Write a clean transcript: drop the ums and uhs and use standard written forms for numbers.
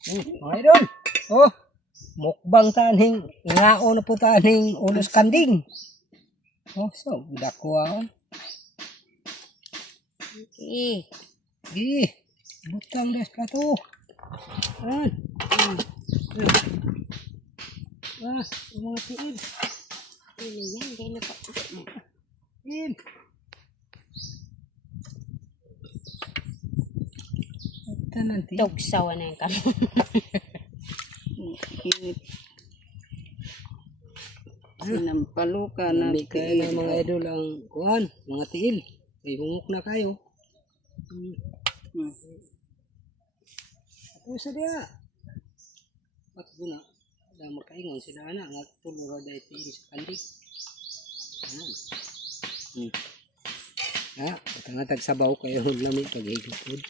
Mga idol. Oh, mukbang taning ngao na po taning ulos kanding. Oh, so dako ah. Okay. Gi. Butang des plato. Ah, mga tiil. Ano yan? Hindi na pa. Im. Tanan ti. Tugsawa na yung kamo. Sinampaluka na Hindi kaya na mga idol ang kuhan, mga tiil. Ay hungok na kayo. Ako sa dia. Bakit na? Ada makaingon sila ana nga tulo ra dai tiil sa kandik. Ah, patang sabaw kayo lami pag higupod.